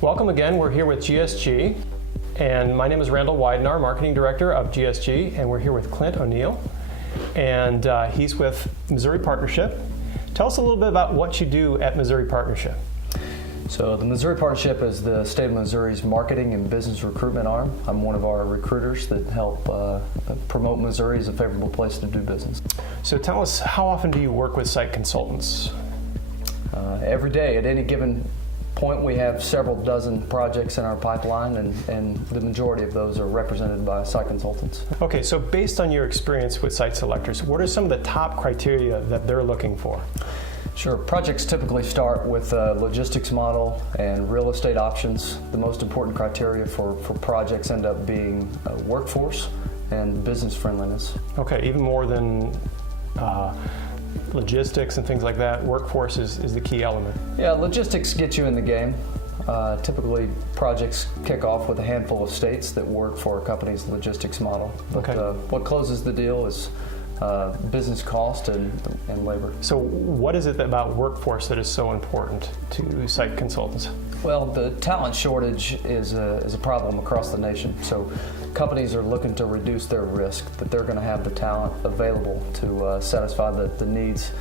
Welcome again. We're here with GSG, and my name is Randall Widenar, Marketing Director of GSG, and we're here with Clint O'Neal, and he's with Missouri Partnership. Tell us a little bit about what you do at Missouri Partnership. So the Missouri Partnership is the state of Missouri's marketing and business recruitment arm. I'm one of our recruiters that help promote Missouri as a favorable place to do business. So tell us, how often do you work with site consultants? Every day. At any given point, we have several dozen projects in our pipeline, and the majority of those are represented by site consultants. Okay, so based on your experience with site selectors, what are some of the top criteria that they're looking for? Sure. Projects typically start with a logistics model and real estate options. The most important criteria for projects end up being workforce and business friendliness. Okay, even more than logistics and things like that, workforce is the key element. Yeah, logistics get you in the game. Typically, projects kick off with a handful of states that work for a company's logistics model. But what closes the deal is business cost and labor. So what is it about workforce that is so important to site consultants? Well, the talent shortage is a problem across the nation. So companies are looking to reduce their risk that they're going to have the talent available to satisfy the needs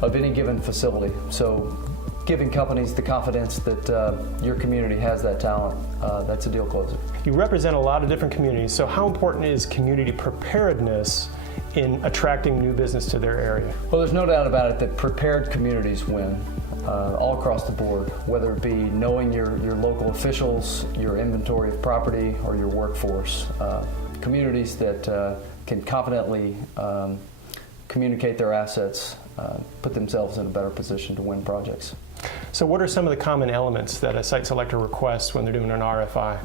of any given facility. So giving companies the confidence that your community has that talent, that's a deal closer. You represent a lot of different communities, so how important is community preparedness in attracting new business to their area? Well, there's no doubt about it that prepared communities win all across the board, whether it be knowing your local officials, your inventory of property, or your workforce. Communities that can confidently communicate their assets put themselves in a better position to win projects. So what are some of the common elements that a site selector requests when they're doing an RFI?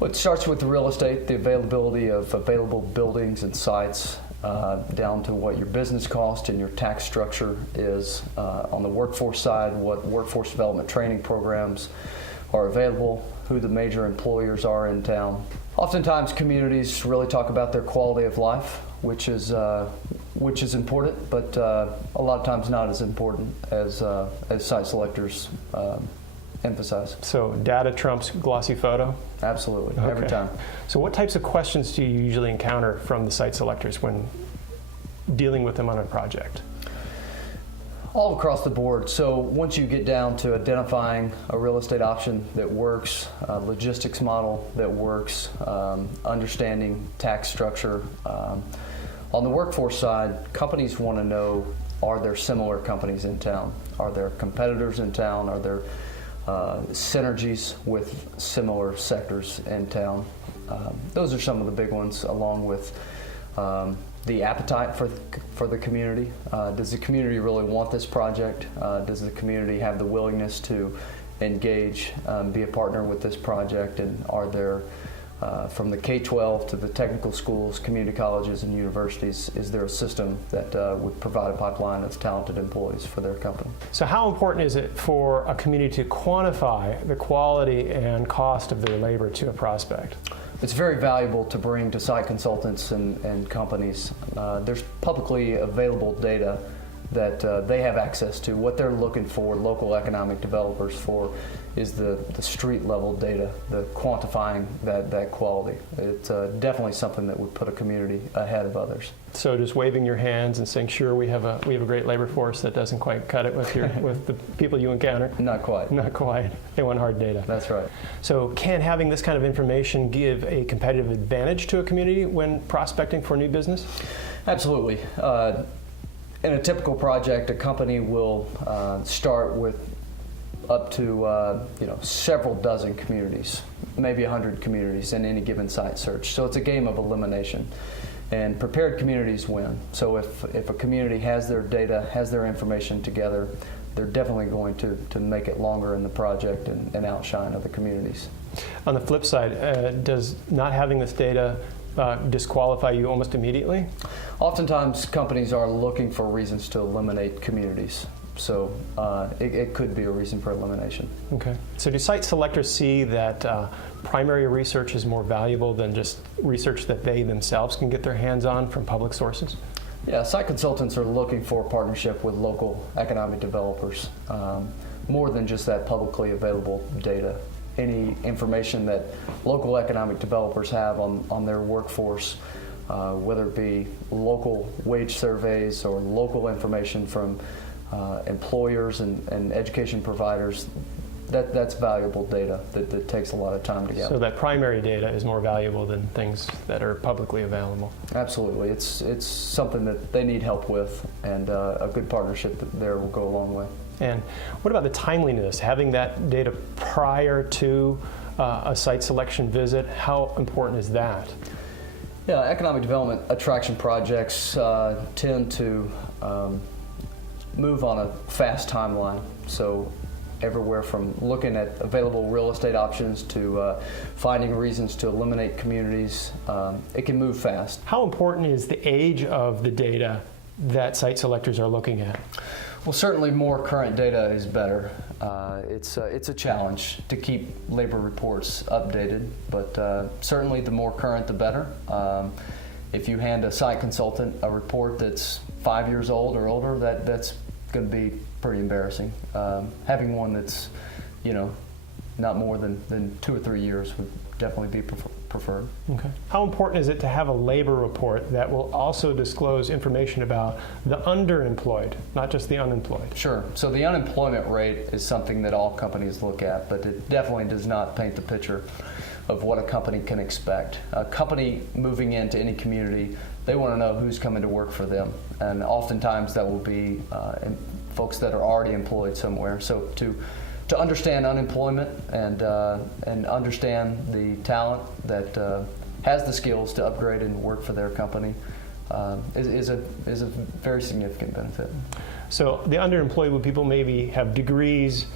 Well, it starts with the real estate, the availability of available buildings and sites, down to what your business cost and your tax structure is. On the workforce side, what workforce development training programs are available, who the major employers are in town. Oftentimes, communities really talk about their quality of life, which is important, but a lot of times not as important as site selectors emphasize. So data trumps glossy photo? Absolutely, okay. Every time. So what types of questions do you usually encounter from the site selectors when dealing with them on a project? All across the board. So once you get down to identifying a real estate option that works, a logistics model that works, understanding tax structure. On the workforce side, companies want to know, are there similar companies in town? Are there competitors in town? Are there synergies with similar sectors in town? Those are some of the big ones, along with the appetite for the community. Does the community really want this project? Does the community have the willingness to engage, be a partner with this project? And are there, from the K-12 to the technical schools, community colleges, and universities, is there a system that would provide a pipeline of talented employees for their company? So how important is it for a community to quantify the quality and cost of their labor to a prospect? It's very valuable to bring to site consultants and companies. There's publicly available data that they have access to. What they're looking for, local economic developers for, is the street level data, the quantifying that quality. It's definitely something that would put a community ahead of others. So just waving your hands and saying, sure, we have a great labor force, that doesn't quite cut it with with the people you encounter? Not quite. Not quite. They want hard data. That's right. So can having this kind of information give a competitive advantage to a community when prospecting for new business? Absolutely. In a typical project, a company will start with up to several dozen communities, maybe 100 communities in any given site search. So it's a game of elimination. And prepared communities win. So if a community has their data, has their information together, they're definitely going to make it longer in the project and outshine other communities. On the flip side, does not having this data disqualify you almost immediately? Oftentimes, companies are looking for reasons to eliminate communities. So it could be a reason for elimination. Okay. So do site selectors see that primary research is more valuable than just research that they themselves can get their hands on from public sources? Yeah, site consultants are looking for a partnership with local economic developers. more than just that publicly available data. Any information that local economic developers have on their workforce, whether it be local wage surveys or local information from employers and education providers, that's valuable data that takes a lot of time to get. So that primary data is more valuable than things that are publicly available. Absolutely. It's something that they need help with, and a good partnership there will go a long way. And what about the timeliness? Having that data prior to a site selection visit, how important is that? Yeah, economic development attraction projects tend to move on a fast timeline. So everywhere from looking at available real estate options to finding reasons to eliminate communities, it can move fast. How important is the age of the data that site selectors are looking at? Well, certainly more current data is better. It's a challenge to keep labor reports updated, but certainly the more current, the better. If you hand a site consultant a report that's 5 years old or older, that's going to be pretty embarrassing. Having one that's, not more than 2 or 3 years would definitely be preferred. Okay. How important is it to have a labor report that will also disclose information about the underemployed, not just the unemployed? Sure. So the unemployment rate is something that all companies look at, but it definitely does not paint the picture of what a company can expect. A company moving into any community, they want to know who's coming to work for them, and oftentimes that will be folks that are already employed somewhere. So to understand unemployment and understand the talent that has the skills to upgrade and work for their company is a very significant benefit. So the underemployed would people maybe have degrees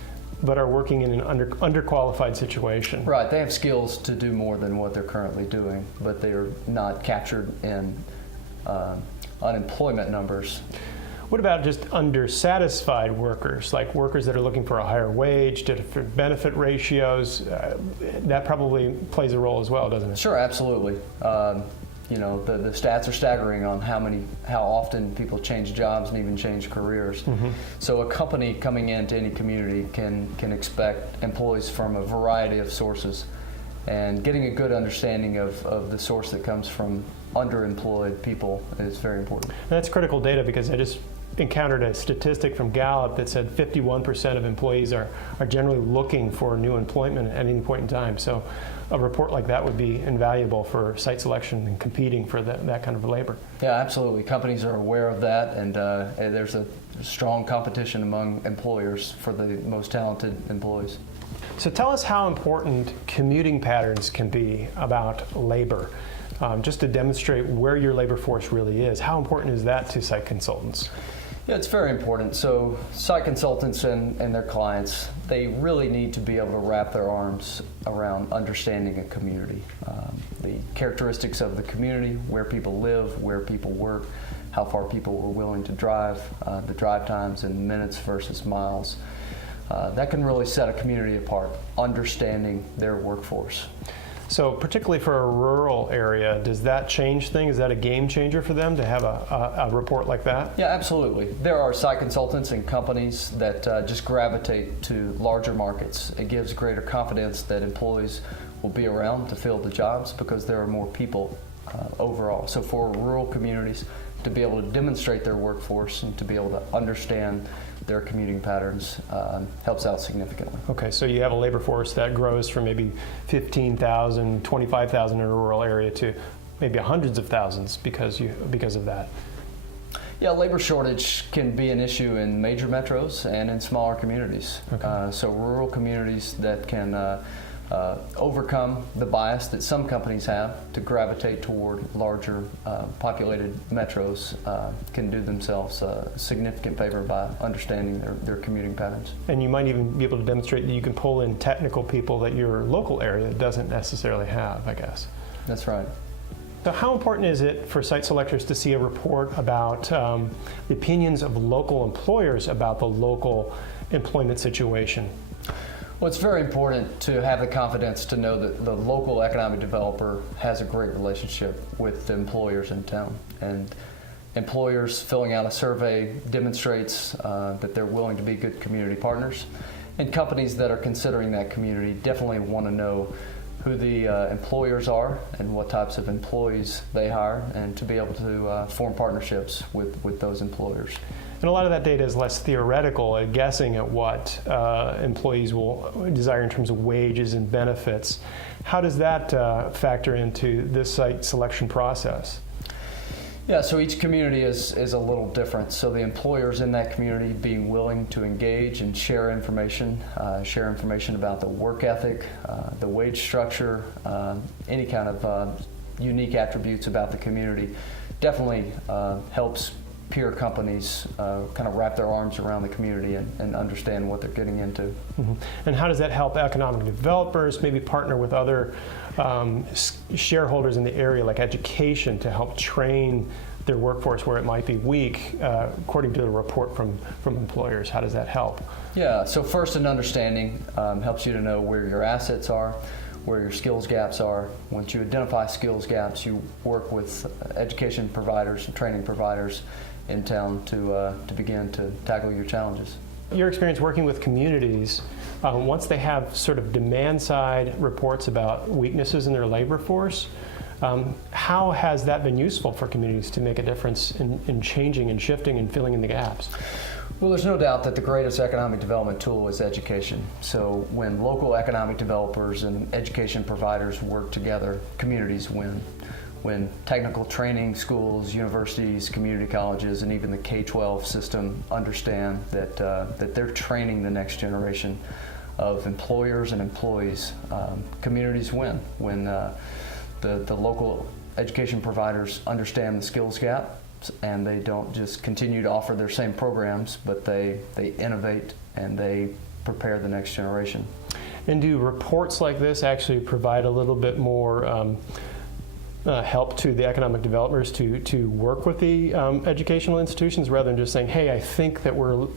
but are working in an underqualified situation. Right, they have skills to do more than what they're currently doing, but they are not captured in unemployment numbers. What about just undersatisfied workers, like workers that are looking for a higher wage, different benefit ratios? That probably plays a role as well, doesn't it? Sure, absolutely. The stats are staggering on how often people change jobs and even change careers. Mm-hmm. So a company coming into any community can expect employees from a variety of sources, and getting a good understanding of the source that comes from underemployed people is very important. And that's critical data, because I just encountered a statistic from Gallup that said 51% of employees are generally looking for new employment at any point in time. So a report like that would be invaluable for site selection and competing for that kind of labor. Yeah, absolutely. Companies are aware of that, and there's a strong competition among employers for the most talented employees. So tell us how important commuting patterns can be about labor. Just to demonstrate where your labor force really is. How important is that to site consultants? Yeah, it's very important. So site consultants and their clients, they really need to be able to wrap their arms around understanding a community. The characteristics of the community, where people live, where people work, how far people are willing to drive, the drive times in minutes versus miles. That can really set a community apart, understanding their workforce. So particularly for a rural area, does that change things? Is that a game changer for them to have a report like that? Yeah, absolutely. There are site consultants and companies that just gravitate to larger markets. It gives greater confidence that employees will be around to fill the jobs because there are more people overall. So for rural communities, to be able to demonstrate their workforce and to be able to understand their commuting patterns helps out significantly. Okay, so you have a labor force that grows from maybe 15,000, 25,000 in a rural area to maybe hundreds of thousands because of that. Yeah, labor shortage can be an issue in major metros and in smaller communities. Okay. So rural communities that can overcome the bias that some companies have to gravitate toward larger populated metros can do themselves a significant favor by understanding their commuting patterns. And you might even be able to demonstrate that you can pull in technical people that your local area doesn't necessarily have, I guess. That's right. So how important is it for site selectors to see a report about the opinions of local employers about the local employment situation? Well, it's very important to have the confidence to know that the local economic developer has a great relationship with the employers in town. And employers filling out a survey demonstrates that they're willing to be good community partners. And companies that are considering that community definitely want to know who the employers are and what types of employees they hire, and to be able to form partnerships with those employers. And a lot of that data is less theoretical at guessing at what employees will desire in terms of wages and benefits. How does that factor into this site selection process? Yeah, so each community is a little different. So the employers in that community being willing to engage and share information about the work ethic, the wage structure, any kind of unique attributes about the community, definitely helps peer companies kind of wrap their arms around the community and understand what they're getting into. Mm-hmm. And how does that help economic developers maybe partner with other shareholders in the area, like education, to help train their workforce where it might be weak, according to the report from employers? How does that help? Yeah, so first, an understanding helps you to know where your assets are, where your skills gaps are. Once you identify skills gaps, you work with education providers and training providers in town to begin to tackle your challenges. Your experience working with communities, once they have sort of demand-side reports about weaknesses in their labor force, how has that been useful for communities to make a difference in changing and shifting and filling in the gaps? Well, there's no doubt that the greatest economic development tool is education. So when local economic developers and education providers work together, communities win. When technical training schools, universities, community colleges, and even the K-12 system understand that they're training the next generation of employers and employees, communities win. When the local education providers understand the skills gap, and they don't just continue to offer their same programs, but they innovate and they prepare the next generation. And do reports like this actually provide a little bit more help to the economic developers to work with the educational institutions, rather than just saying, hey, I think that we're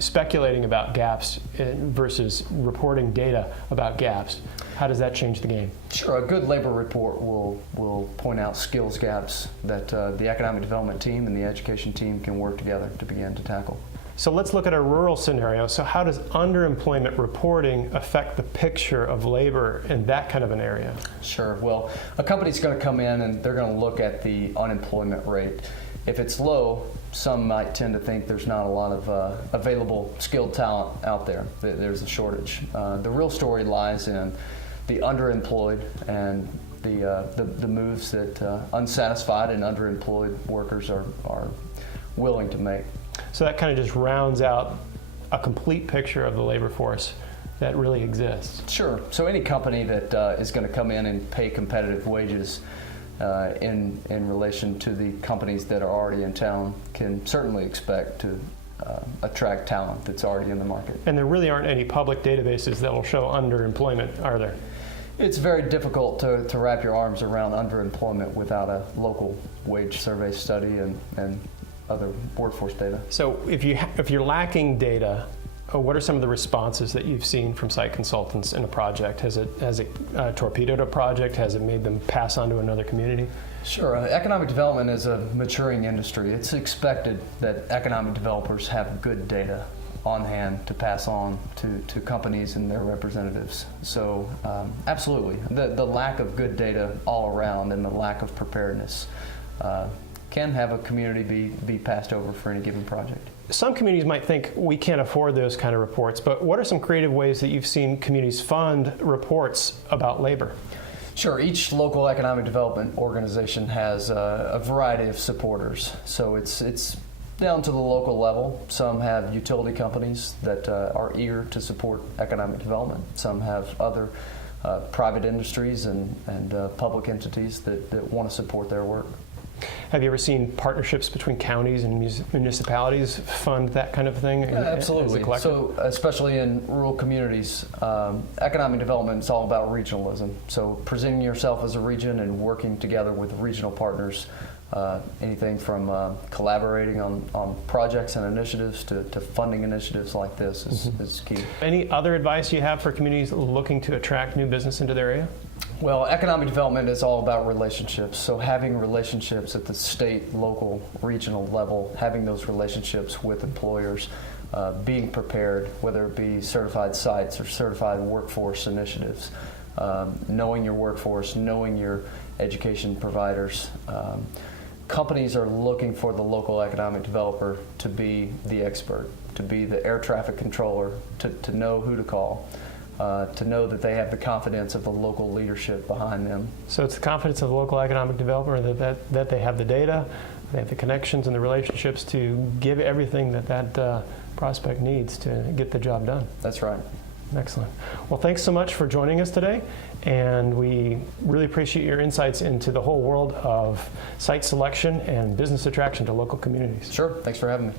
speculating about gaps versus reporting data about gaps? How does that change the game? Sure, a good labor report will point out skills gaps that the economic development team and the education team can work together to begin to tackle. So let's look at a rural scenario. So how does underemployment reporting affect the picture of labor in that kind of an area? Sure. Well, a company's going to come in and they're going to look at the unemployment rate. If it's low, some might tend to think there's not a lot of available skilled talent out there. There's a shortage. The real story lies in the underemployed and the moves that unsatisfied and underemployed workers are willing to make. So that kind of just rounds out a complete picture of the labor force that really exists. Sure. So any company that is going to come in and pay competitive wages in relation to the companies that are already in town can certainly expect to attract talent that's already in the market. And there really aren't any public databases that will show underemployment, are there? It's very difficult to wrap your arms around underemployment without a local wage survey study and other workforce data. So if you're lacking data, what are some of the responses that you've seen from site consultants in a project? Has it torpedoed a project? Has it made them pass on to another community? Sure. Economic development is a maturing industry. It's expected that economic developers have good data on hand to pass on to companies and their representatives. So absolutely, the lack of good data all around and the lack of preparedness can have a community be passed over for any given project. Some communities might think we can't afford those kind of reports, but what are some creative ways that you've seen communities fund reports about labor? Sure. Each local economic development organization has a variety of supporters. So it's down to the local level. Some have utility companies that are eager to support economic development. Some have other private industries and public entities that want to support their work. Have you ever seen partnerships between counties and municipalities fund that kind of thing? Yeah, absolutely. So especially in rural communities, economic development is all about regionalism. So presenting yourself as a region and working together with regional partners, anything from collaborating on projects and initiatives to funding initiatives like this is key. Any other advice you have for communities looking to attract new business into their area? Well, economic development is all about relationships. So having relationships at the state, local, regional level, having those relationships with employers, being prepared, whether it be certified sites or certified workforce initiatives, knowing your workforce, knowing your education providers. Companies are looking for the local economic developer to be the expert, to be the air traffic controller, to know who to call. To know that they have the confidence of the local leadership behind them. So it's the confidence of the local economic developer that they have the data, they have the connections and the relationships to give everything that prospect needs to get the job done. That's right. Excellent. Well, thanks so much for joining us today, and we really appreciate your insights into the whole world of site selection and business attraction to local communities. Sure. Thanks for having me.